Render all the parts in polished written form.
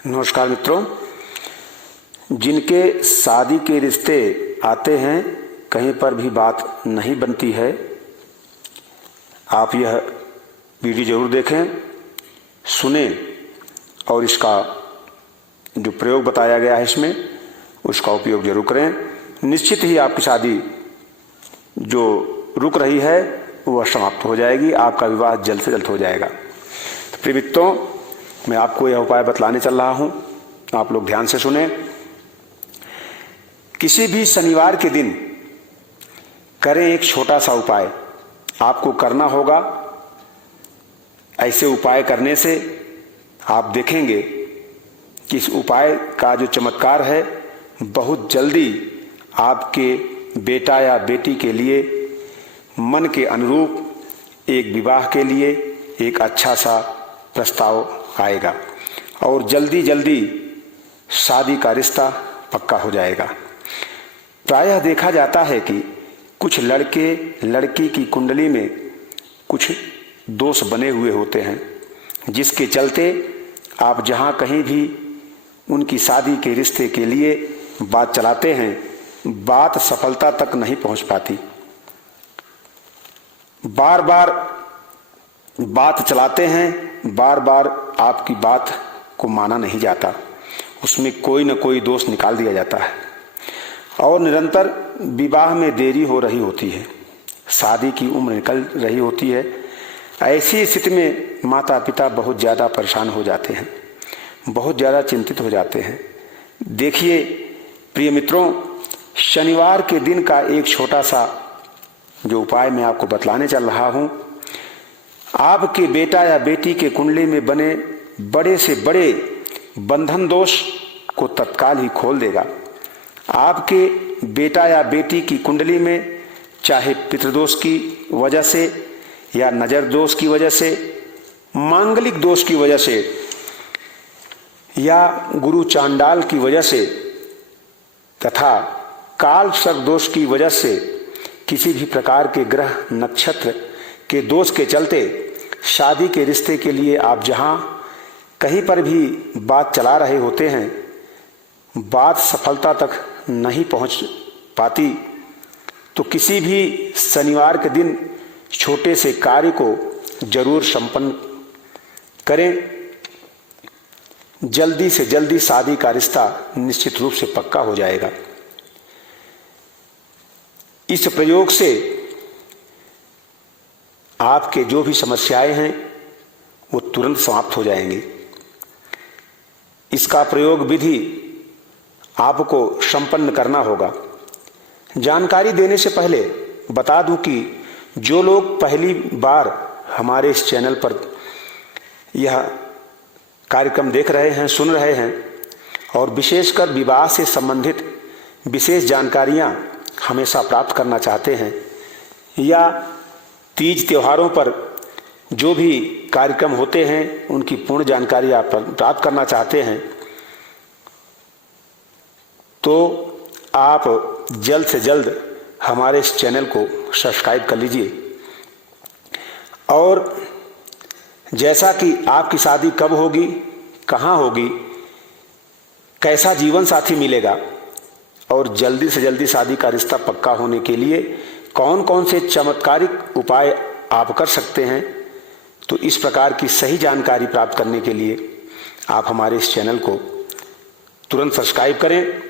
नमस्कार मित्रों, जिनके शादी के रिश्ते आते हैं कहीं पर भी बात नहीं बनती है, आप यह वीडियो जरूर देखें, सुने और इसका जो प्रयोग बताया गया है इसमें उसका उपयोग जरूर करें। निश्चित ही आपकी शादी जो रुक रही है वह समाप्त हो जाएगी, आपका विवाह जल्द से जल्द हो जाएगा। तो प्रिय मित्रों, मैं आपको यह उपाय बतलाने चल रहा हूं, आप लोग ध्यान से सुने। किसी भी शनिवार के दिन करें एक छोटा सा उपाय। आपको करना होगा, ऐसे उपाय करने से आप देखेंगे कि इस उपाय का जो चमत्कार है बहुत जल्दी आपके बेटा या बेटी के लिए मन के अनुरूप एक विवाह के लिए एक अच्छा सा प्रस्ताव आएगा और जल्दी जल्दी शादी का रिश्ता पक्का हो जाएगा। प्रायः देखा जाता है कि कुछ लड़के लड़की की कुंडली में कुछ दोष बने हुए होते हैं, जिसके चलते आप जहां कहीं भी उनकी शादी के रिश्ते के लिए बात चलाते हैं, बात सफलता तक नहीं पहुंच पाती। बार बार बात चलाते हैं, बार बार आपकी बात को माना नहीं जाता, उसमें कोई न कोई दोष निकाल दिया जाता है और निरंतर विवाह में देरी हो रही होती है, शादी की उम्र निकल रही होती है। ऐसी स्थिति में माता पिता बहुत ज़्यादा परेशान हो जाते हैं, बहुत ज़्यादा चिंतित हो जाते हैं। देखिए प्रिय मित्रों, शनिवार के दिन का एक छोटा सा जो उपाय मैं आपको बतलाने चल रहा हूं, आपके बेटा या बेटी के कुंडली में बने बड़े से बड़े बंधन दोष को तत्काल ही खोल देगा। आपके बेटा या बेटी की कुंडली में चाहे पितृदोष की वजह से या नजर दोष की वजह से, मांगलिक दोष की वजह से या गुरु चांडाल की वजह से तथा काल सर्प दोष की वजह से, किसी भी प्रकार के ग्रह नक्षत्र के दोष के चलते शादी के रिश्ते के लिए आप जहां कहीं पर भी बात चला रहे होते हैं, बात सफलता तक नहीं पहुंच पाती, तो किसी भी शनिवार के दिन छोटे से कार्य को जरूर संपन्न करें। जल्दी से जल्दी शादी का रिश्ता निश्चित रूप से पक्का हो जाएगा। इस प्रयोग से आपके जो भी समस्याएं हैं वो तुरंत समाप्त हो जाएंगी। इसका प्रयोग विधि आपको संपन्न करना होगा। जानकारी देने से पहले बता दूं कि जो लोग पहली बार हमारे इस चैनल पर यह कार्यक्रम देख रहे हैं, सुन रहे हैं और विशेषकर विवाह से संबंधित विशेष जानकारियां हमेशा प्राप्त करना चाहते हैं या तीज त्योहारों पर जो भी कार्यक्रम होते हैं उनकी पूर्ण जानकारी आप प्राप्त करना चाहते हैं, तो आप जल्द से जल्द हमारे इस चैनल को सब्सक्राइब कर लीजिए। और जैसा कि आपकी शादी कब होगी, कहाँ होगी, कैसा जीवन साथी मिलेगा और जल्दी से जल्दी शादी का रिश्ता पक्का होने के लिए कौन कौन से चमत्कारिक उपाय आप कर सकते हैं, तो इस प्रकार की सही जानकारी प्राप्त करने के लिए आप हमारे इस चैनल को तुरंत सब्सक्राइब करें।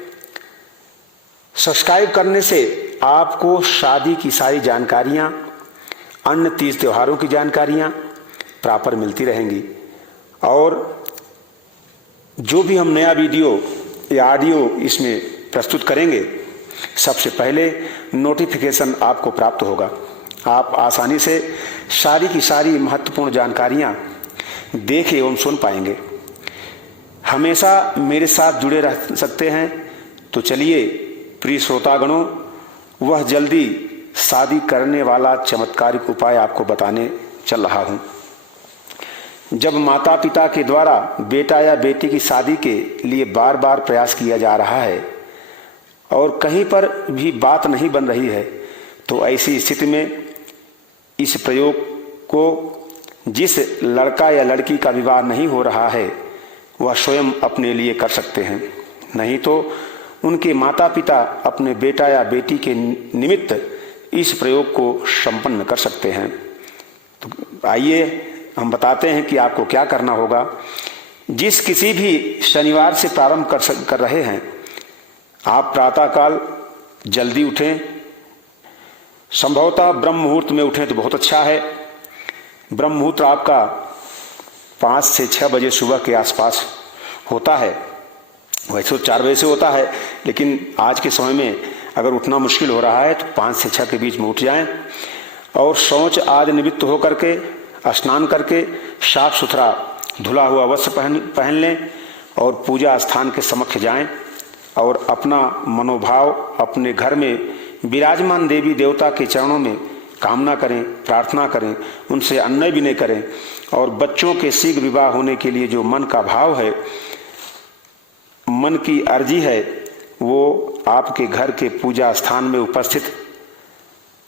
सब्सक्राइब करने से आपको शादी की सारी जानकारियां, अन्य तीज त्योहारों की जानकारियां प्रॉपर मिलती रहेंगी और जो भी हम नया वीडियो या ऑडियो इसमें प्रस्तुत करेंगे सबसे पहले नोटिफिकेशन आपको प्राप्त होगा। आप आसानी से सारी की सारी महत्वपूर्ण जानकारियां देख एवं सुन पाएंगे। हमेशा मेरे साथ जुड़े रह सकते हैं। तो चलिए प्रिय श्रोतागणों, वह जल्दी शादी करने वाला चमत्कारिक उपाय आपको बताने चल रहा हूं। जब माता पिता के द्वारा बेटा या बेटी की शादी के लिए बार बार प्रयास किया जा रहा है और कहीं पर भी बात नहीं बन रही है, तो ऐसी स्थिति में इस प्रयोग को जिस लड़का या लड़की का विवाह नहीं हो रहा है वह स्वयं अपने लिए कर सकते हैं, नहीं तो उनके माता पिता अपने बेटा या बेटी के निमित्त इस प्रयोग को संपन्न कर सकते हैं। तो आइए हम बताते हैं कि आपको क्या करना होगा। जिस किसी भी शनिवार से प्रारंभ कर रहे हैं, आप प्रातःकाल जल्दी उठें, संभवतः ब्रह्म मुहूर्त में उठें तो बहुत अच्छा है। ब्रह्म मुहूर्त आपका 5 से 6 बजे सुबह के आसपास होता है। वैसे तो 4 बजे से होता है, लेकिन आज के समय में अगर उठना मुश्किल हो रहा है तो 5 से 6 के बीच में उठ जाएं और शौच आदि निवृत्त होकर के स्नान करके साफ सुथरा धुला हुआ वस्त्र पहन लें और पूजा स्थान के समक्ष जाएं और अपना मनोभाव अपने घर में विराजमान देवी देवता के चरणों में कामना करें, प्रार्थना करें, उनसे अन्य विनय करें और बच्चों के शीघ्र विवाह होने के लिए जो मन का भाव है, मन की अर्जी है, वो आपके घर के पूजा स्थान में उपस्थित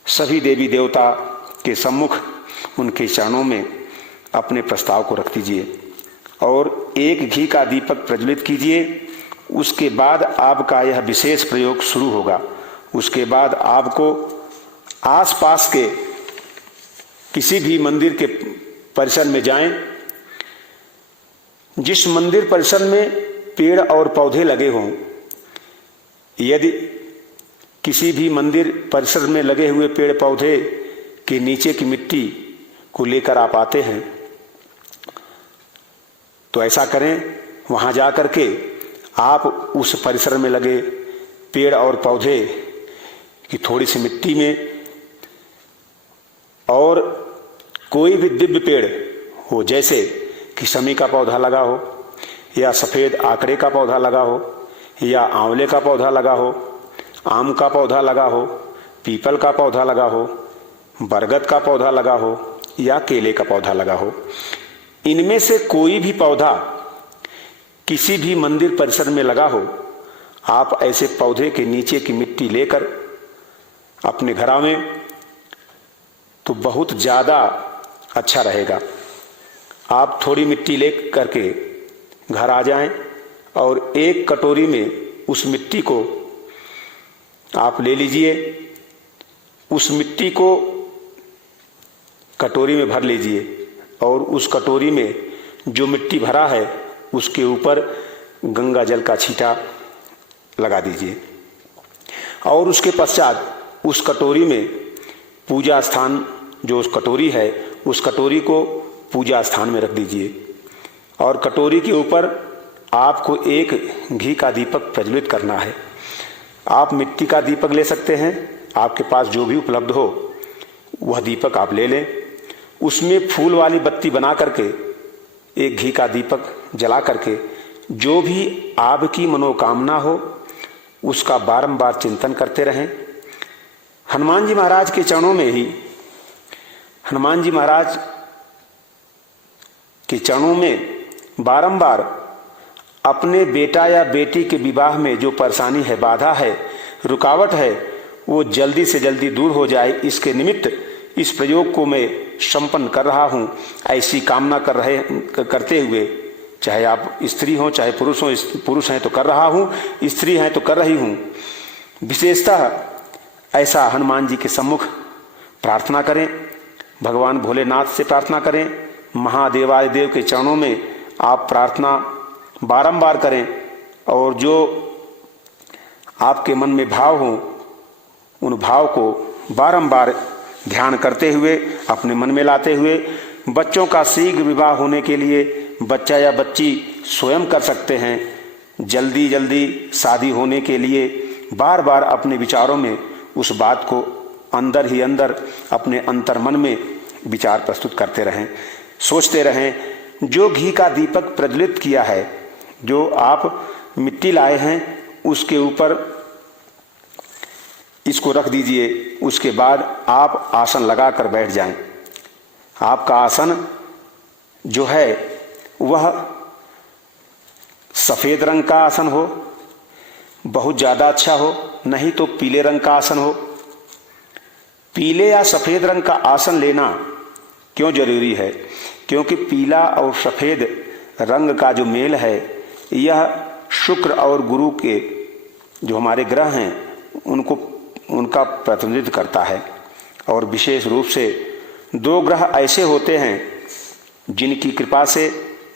सभी देवी देवता के सम्मुख उनके चरणों में अपने प्रस्ताव को रख दीजिए और एक घी का दीपक प्रज्वलित कीजिए। उसके बाद आपका यह विशेष प्रयोग शुरू होगा। उसके बाद आपको आसपास के किसी भी मंदिर के परिसर में जाएं। जिस मंदिर परिसर में पेड़ और पौधे लगे हों, यदि किसी भी मंदिर परिसर में लगे हुए पेड़ पौधे के नीचे की मिट्टी को लेकर आप आते हैं तो ऐसा करें, वहां जाकर के आप उस परिसर में लगे पेड़ और पौधे की थोड़ी सी मिट्टी में और कोई भी दिव्य पेड़ हो, जैसे कि शमी का पौधा लगा हो या सफेद आकड़े का पौधा लगा हो या आंवले का पौधा लगा हो, आम का पौधा लगा हो, पीपल का पौधा लगा हो, बरगद का पौधा लगा हो या केले का पौधा लगा हो, इनमें से कोई भी पौधा किसी भी मंदिर परिसर में लगा हो, आप ऐसे पौधे के नीचे की मिट्टी लेकर अपने घर में तो बहुत ज्यादा अच्छा रहेगा। आप थोड़ी मिट्टी ले करके घर आ जाएं और एक कटोरी में उस मिट्टी को आप ले लीजिए। उस मिट्टी को कटोरी में भर लीजिए और उस कटोरी में जो मिट्टी भरा है उसके ऊपर गंगा जल का छींटा लगा दीजिए और उसके पश्चात उस कटोरी में पूजा स्थान, जो उस कटोरी है, उस कटोरी को पूजा स्थान में रख दीजिए और कटोरी के ऊपर आपको एक घी का दीपक प्रज्वलित करना है। आप मिट्टी का दीपक ले सकते हैं, आपके पास जो भी उपलब्ध हो वह दीपक आप ले लें। उसमें फूल वाली बत्ती बना करके एक घी का दीपक जला करके जो भी आपकी मनोकामना हो उसका बारंबार चिंतन करते रहें। हनुमान जी महाराज के चरणों में ही, हनुमान जी महाराज के चरणों में बारंबार अपने बेटा या बेटी के विवाह में जो परेशानी है, बाधा है, रुकावट है, वो जल्दी से जल्दी दूर हो जाए, इसके निमित्त इस प्रयोग को मैं संपन्न कर रहा हूं। ऐसी कामना करते हुए, चाहे आप स्त्री हो चाहे पुरुष हो, पुरुष हैं तो कर रहा हूं, स्त्री हैं तो कर रही हूं। विशेषतः ऐसा हनुमान जी के सम्मुख प्रार्थना करें, भगवान भोलेनाथ से प्रार्थना करें, महादेवादिदेव के चरणों में आप प्रार्थना बारंबार करें और जो आपके मन में भाव हो उन भाव को बारंबार ध्यान करते हुए, अपने मन में लाते हुए, बच्चों का शीघ्र विवाह होने के लिए बच्चा या बच्ची स्वयं कर सकते हैं। जल्दी जल्दी शादी होने के लिए बार बार अपने विचारों में उस बात को अंदर ही अंदर अपने अंतर मन में विचार प्रस्तुत करते रहें, सोचते रहें। जो घी का दीपक प्रज्वलित किया है, जो आप मिट्टी लाए हैं, उसके ऊपर इसको रख दीजिए। उसके बाद आप आसन लगाकर बैठ जाएं। आपका आसन जो है वह सफेद रंग का आसन हो, बहुत ज्यादा अच्छा हो, नहीं तो पीले रंग का आसन हो। पीले या सफेद रंग का आसन लेना क्यों जरूरी है? क्योंकि पीला और सफेद रंग का जो मेल है, यह शुक्र और गुरु के जो हमारे ग्रह हैं उनका प्रतिनिधित्व करता है। और विशेष रूप से 2 ग्रह ऐसे होते हैं जिनकी कृपा से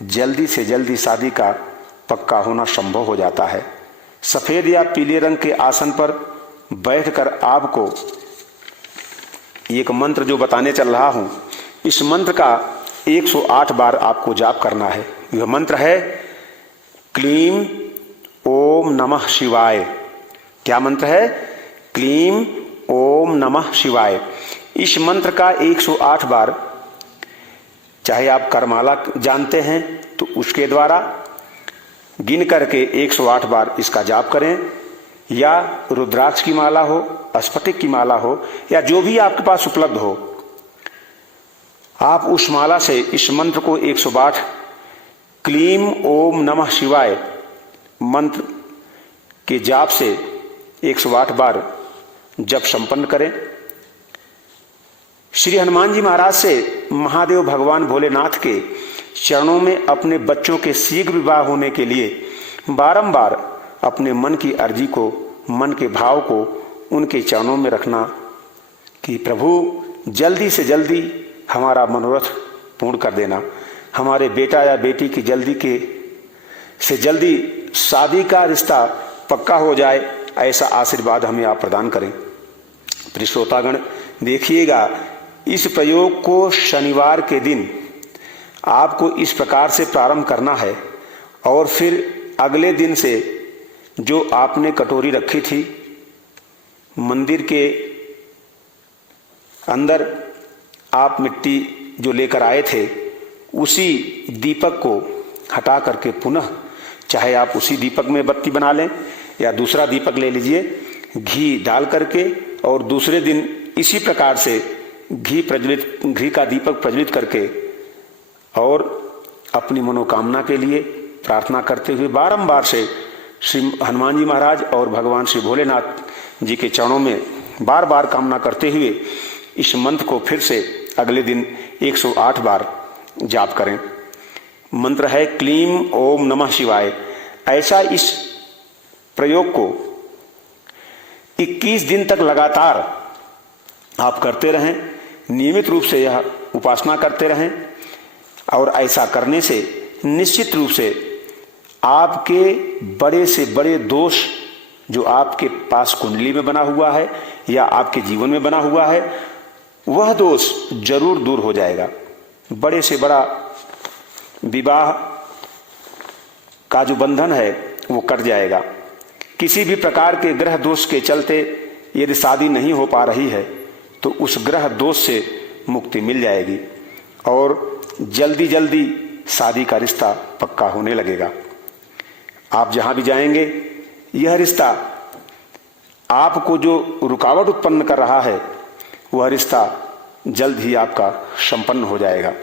जल्दी शादी का पक्का होना संभव हो जाता है। सफेद या पीले रंग के आसन पर बैठकर आपको एक मंत्र जो बताने चल रहा हूं, इस मंत्र का 108 बार आपको जाप करना है। यह मंत्र है क्लीम ओम नमः शिवाय। क्या मंत्र है? क्लीम ओम नमः शिवाय। इस मंत्र का 108 बार, चाहे आप करमाला जानते हैं तो उसके द्वारा गिन करके 108 बार इसका जाप करें, या रुद्राक्ष की माला हो, स्फटिक की माला हो, या जो भी आपके पास उपलब्ध हो, आप उस माला से इस मंत्र को 108 क्लीम ओम नमः शिवाय मंत्र के जाप से 108 बार जब संपन्न करें। श्री हनुमान जी महाराज से महादेव भगवान भोलेनाथ के चरणों में अपने बच्चों के शीघ्र विवाह होने के लिए बारंबार अपने मन की अर्जी को, मन के भाव को उनके चरणों में रखना कि प्रभु जल्दी से जल्दी हमारा मनोरथ पूर्ण कर देना, हमारे बेटा या बेटी की जल्दी शादी का रिश्ता पक्का हो जाए, ऐसा आशीर्वाद हमें आप प्रदान करें। प्रिय श्रोतागण, देखिएगा इस प्रयोग को शनिवार के दिन आपको इस प्रकार से प्रारंभ करना है, और फिर अगले दिन से जो आपने कटोरी रखी थी मंदिर के अंदर, आप मिट्टी जो लेकर आए थे, उसी दीपक को हटा करके पुनः, चाहे आप उसी दीपक में बत्ती बना लें या दूसरा दीपक ले लीजिए, घी डाल करके, और दूसरे दिन इसी प्रकार से घी का दीपक प्रज्वलित करके और अपनी मनोकामना के लिए प्रार्थना करते हुए बारंबार से श्री हनुमान जी महाराज और भगवान श्री भोलेनाथ जी के चरणों में बार बार कामना करते हुए इस मंत्र को फिर से अगले दिन 108 बार जाप करें। मंत्र है क्लीम ओम नमः शिवाय। ऐसा इस प्रयोग को 21 दिन तक लगातार आप करते रहें, नियमित रूप से यह उपासना करते रहें, और ऐसा करने से निश्चित रूप से आपके बड़े से बड़े दोष जो आपके पास कुंडली में बना हुआ है या आपके जीवन में बना हुआ है, वह दोष जरूर दूर हो जाएगा। बड़े से बड़ा विवाह का जो बंधन है वो कट जाएगा। किसी भी प्रकार के ग्रह दोष के चलते यदि शादी नहीं हो पा रही है तो उस ग्रह दोष से मुक्ति मिल जाएगी और जल्दी शादी का रिश्ता पक्का होने लगेगा। आप जहां भी जाएंगे, यह रिश्ता आपको जो रुकावट उत्पन्न कर रहा है वह रिश्ता जल्द ही आपका संपन्न हो जाएगा।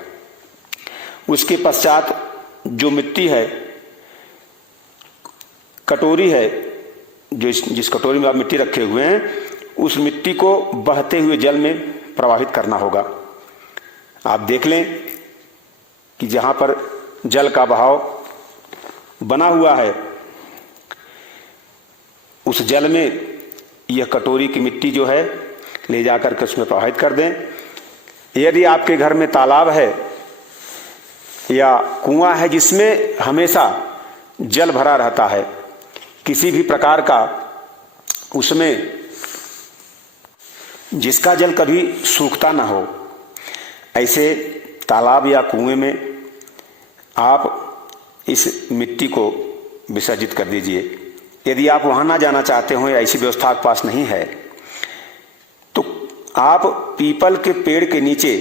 उसके पश्चात जो मिट्टी है, कटोरी है, जो जिस कटोरी में आप मिट्टी रखे हुए हैं, उस मिट्टी को बहते हुए जल में प्रवाहित करना होगा। आप देख लें कि जहां पर जल का बहाव बना हुआ है, उस जल में यह कटोरी की मिट्टी जो है ले जाकर के उसमें प्रवाहित कर दें। यदि आपके घर में तालाब है या कुआं है जिसमें हमेशा जल भरा रहता है, किसी भी प्रकार का उसमें जिसका जल कभी सूखता ना हो, ऐसे तालाब या कुएं में आप इस मिट्टी को विसर्जित कर दीजिए। यदि आप वहां ना जाना चाहते हो या ऐसी व्यवस्था आपके पास नहीं है तो आप पीपल के पेड़ के नीचे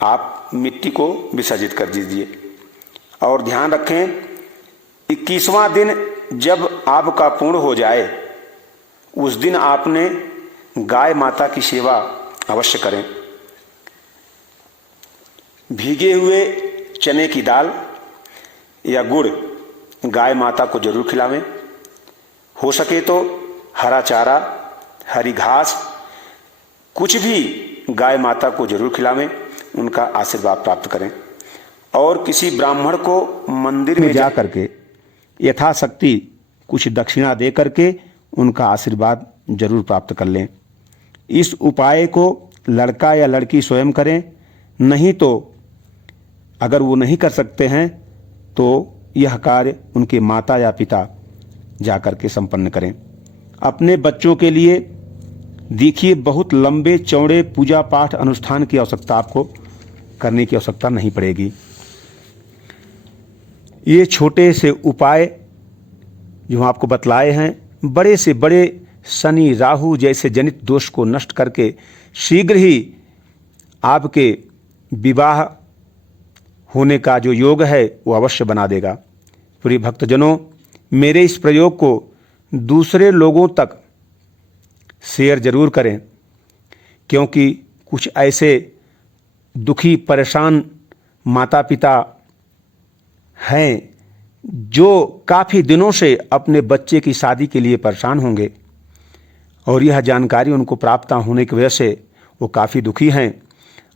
आप मिट्टी को विसर्जित कर दीजिए। और ध्यान रखें, 21वां दिन जब आपका पूर्ण हो जाए, उस दिन आपने गाय माता की सेवा अवश्य करें। भीगे हुए चने की दाल या गुड़ गाय माता को जरूर खिलावें। हो सके तो हरा चारा, हरी घास, कुछ भी गाय माता को जरूर खिलावें, उनका आशीर्वाद प्राप्त करें। और किसी ब्राह्मण को मंदिर में जा करके यथाशक्ति कुछ दक्षिणा दे करके उनका आशीर्वाद जरूर प्राप्त कर लें। इस उपाय को लड़का या लड़की स्वयं करें, नहीं तो अगर वो नहीं कर सकते हैं तो यह कार्य उनके माता या पिता जाकर के संपन्न करें। अपने बच्चों के लिए देखिए, बहुत लंबे चौड़े पूजा पाठ अनुष्ठान की आवश्यकता आपको करने की आवश्यकता नहीं पड़ेगी। ये छोटे से उपाय जो आपको बतलाए हैं, बड़े से बड़े शनि राहु जैसे जनित दोष को नष्ट करके शीघ्र ही आपके विवाह होने का जो योग है वो अवश्य बना देगा। प्रिय भक्तजनों, मेरे इस प्रयोग को दूसरे लोगों तक शेयर जरूर करें, क्योंकि कुछ ऐसे दुखी परेशान माता पिता हैं जो काफ़ी दिनों से अपने बच्चे की शादी के लिए परेशान होंगे और यह जानकारी उनको प्राप्त होने की वजह से वो काफ़ी दुखी हैं।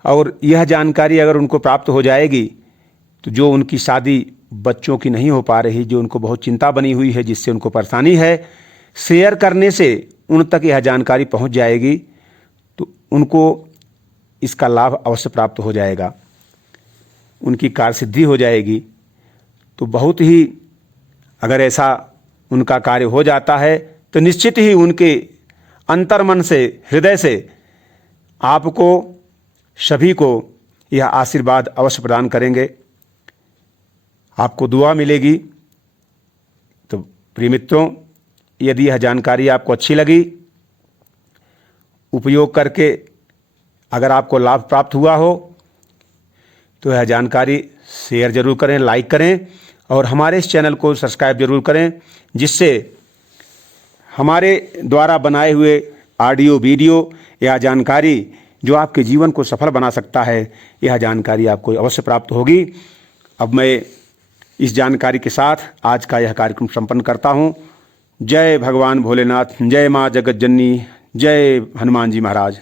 और यह जानकारी अगर उनको प्राप्त हो जाएगी तो जो उनकी शादी बच्चों की नहीं हो पा रही, जो उनको बहुत चिंता बनी हुई है, जिससे उनको परेशानी है, शेयर करने से उन तक यह जानकारी पहुंच जाएगी तो उनको इसका लाभ अवश्य प्राप्त हो जाएगा, उनकी कार्य सिद्धि हो जाएगी। तो बहुत ही अगर ऐसा उनका कार्य हो जाता है तो निश्चित ही उनके अंतर्मन से, हृदय से आपको सभी को यह आशीर्वाद अवश्य प्रदान करेंगे, आपको दुआ मिलेगी। तो प्रिय मित्रों, यदि यह जानकारी आपको अच्छी लगी, उपयोग करके अगर आपको लाभ प्राप्त हुआ हो तो यह जानकारी शेयर जरूर करें, लाइक करें और हमारे इस चैनल को सब्सक्राइब जरूर करें, जिससे हमारे द्वारा बनाए हुए ऑडियो वीडियो या जानकारी जो आपके जीवन को सफल बना सकता है, यह जानकारी आपको अवश्य प्राप्त होगी। अब मैं इस जानकारी के साथ आज का यह कार्यक्रम संपन्न करता हूँ। जय भगवान भोलेनाथ, जय माँ जगत जननी, जय हनुमान जी महाराज।